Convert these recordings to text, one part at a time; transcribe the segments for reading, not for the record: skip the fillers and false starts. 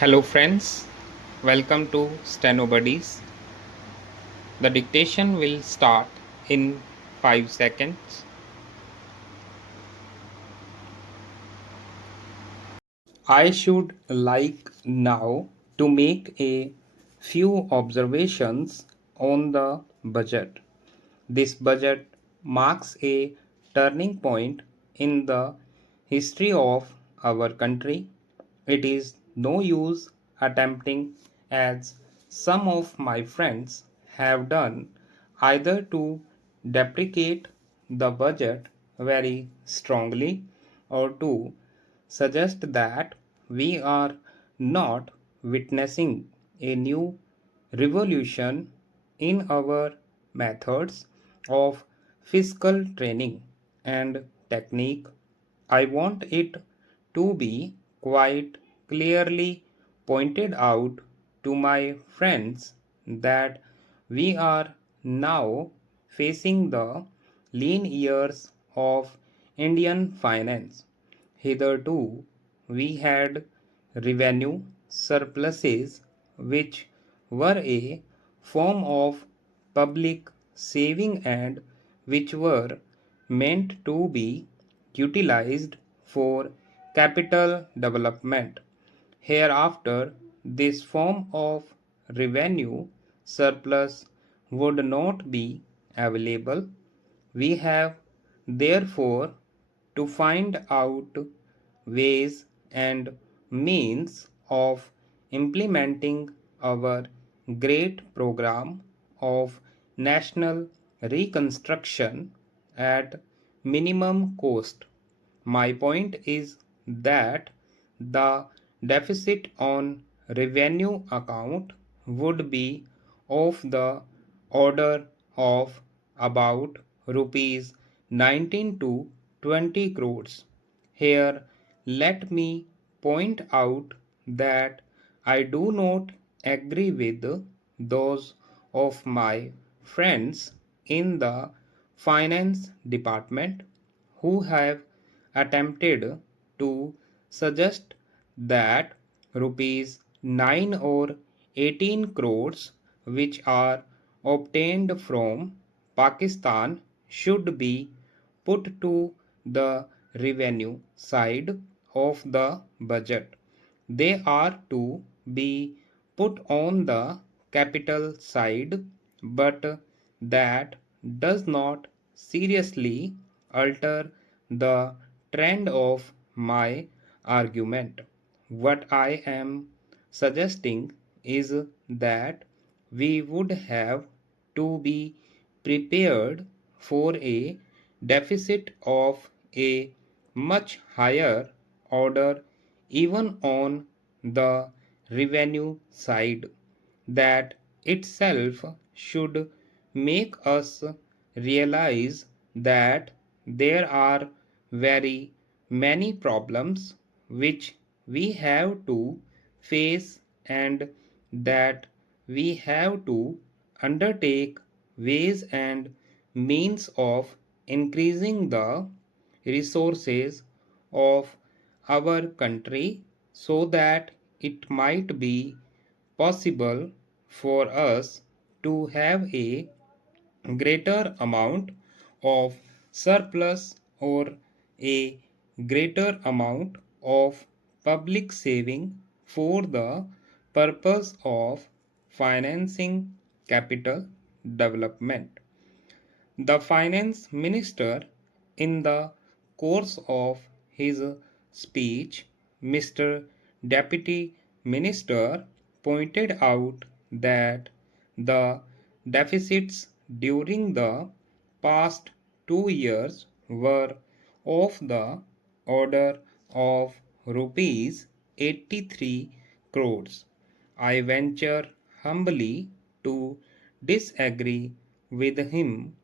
Hello friends, welcome to Steno Buddies. The dictation will start in 5 seconds. I should like now to make a few observations on the budget. This budget marks a turning point in the history of our country. It is no use attempting, as some of my friends have done, either to deprecate the budget very strongly or to suggest that we are not witnessing a new revolution in our methods of fiscal training and technique. I want it to be quite clearly pointed out to my friends that we are now facing the lean years of Indian finance. Hitherto, we had revenue surpluses which were a form of public saving and which were meant to be utilized for capital development. Hereafter, this form of revenue surplus would not be available. We have therefore to find out ways and means of implementing our great program of national reconstruction at minimum cost. My point is that the deficit on revenue account would be of the order of about rupees 19 to 20 crores. Here, let me point out that I do not agree with those of my friends in the finance department who have attempted to suggest that rupees 9 or 18 crores which are obtained from Pakistan should be put to the revenue side of the budget. They are to be put on the capital side, but that does not seriously alter the trend of my argument. What I am suggesting is that we would have to be prepared for a deficit of a much higher order even on the revenue side. That itself should make us realize that there are very many problems which we have to face and that we have to undertake ways and means of increasing the resources of our country so that it might be possible for us to have a greater amount of surplus or a greater amount of public saving for the purpose of financing capital development. The finance minister, in the course of his speech, Mr. Deputy Minister, pointed out that the deficits during the past 2 years were of the order of rupees 83 crores. I venture humbly to disagree with him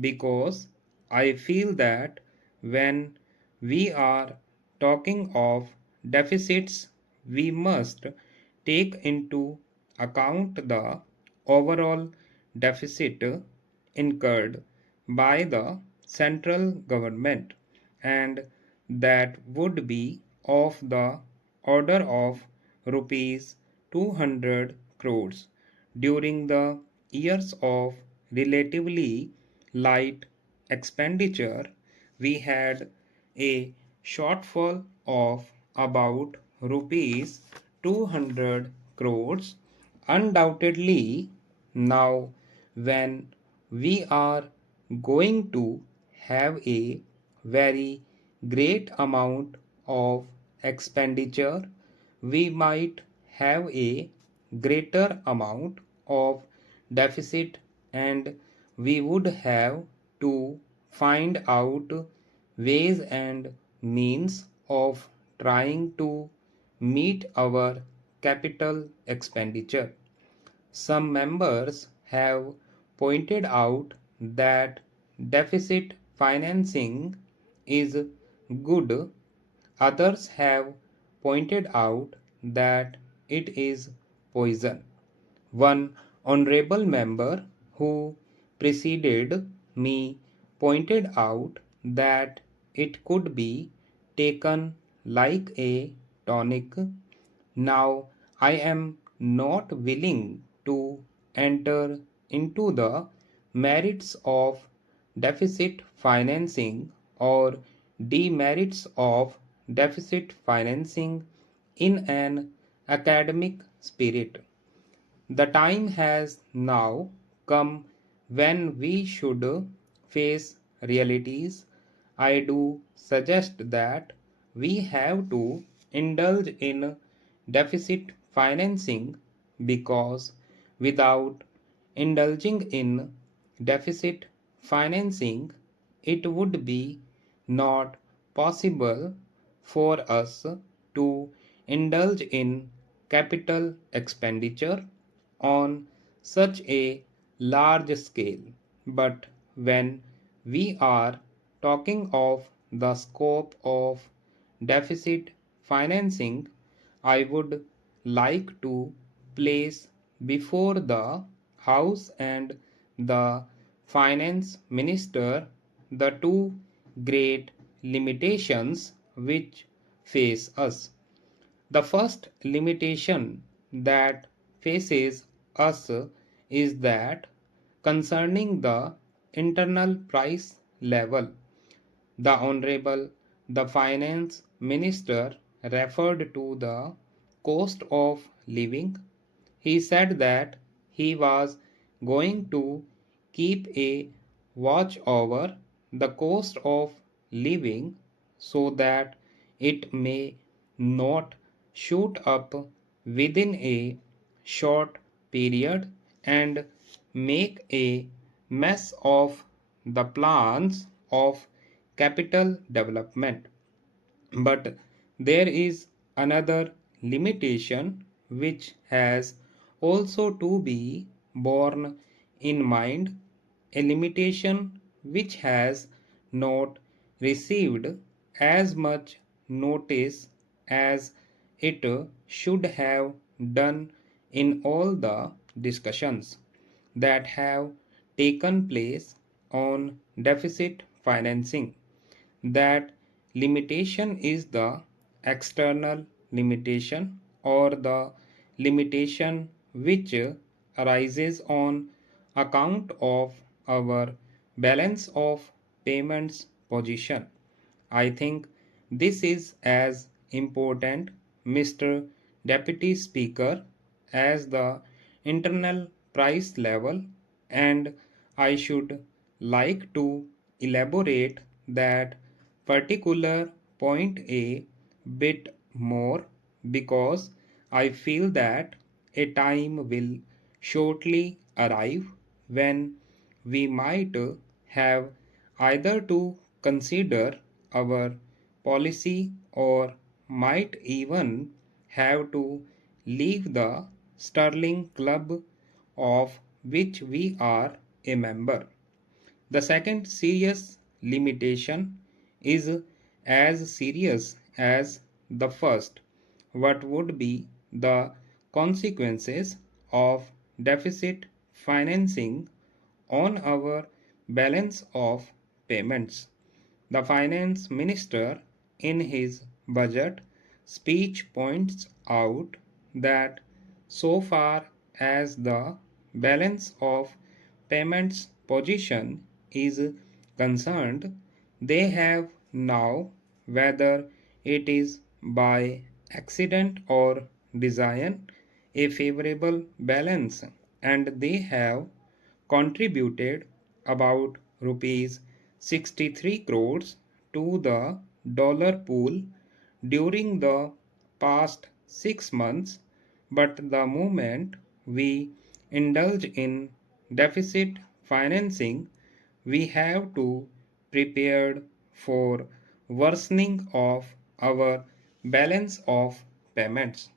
because I feel that when we are talking of deficits, we must take into account the overall deficit incurred by the central government, and that would be of the order of rupees 200 crores. During the years of relatively light expenditure, we had a shortfall of about rupees 200 crores. Undoubtedly, now when we are going to have a very great amount of expenditure, we might have a greater amount of deficit, and we would have to find out ways and means of trying to meet our capital expenditure. Some members have pointed out that deficit financing is good. Others have pointed out that it is poison. One honorable member who preceded me pointed out that it could be taken like a tonic. Now, I am not willing to enter into the merits of deficit financing or demerits of deficit financing in an academic spirit. The time has now come when we should face realities. I do suggest that we have to indulge in deficit financing because without indulging in deficit financing, it would be not possible for us to indulge in capital expenditure on such a large scale. But when we are talking of the scope of deficit financing, I would like to place before the House and the Finance Minister the two great limitations which face us. The first limitation that faces us is that concerning the internal price level. The Honorable the Finance Minister referred to the cost of living. He said that he was going to keep a watch over the cost of living so that it may not shoot up within a short period and make a mess of the plans of capital development. But there is another limitation which has also to be borne in mind, a limitation which has not received as much notice as it should have done in all the discussions that have taken place on deficit financing. That limitation is the external limitation or the limitation which arises on account of our balance of payments position. I think this is as important, Mr. Deputy Speaker, as the internal price level, and I should like to elaborate that particular point a bit more because I feel that a time will shortly arrive when we might have either to consider our policy or might even have to leave the Sterling Club of which we are a member. The second serious limitation is as serious as the first. What would be the consequences of deficit financing on our balance of payments? The finance minister in his budget speech points out that so far as the balance of payments position is concerned, they have now, whether it is by accident or design, a favorable balance, and they have contributed about rupees 63 crores to the dollar pool during the past 6 months. But the moment we indulge in deficit financing, we have to prepare for worsening of our balance of payments.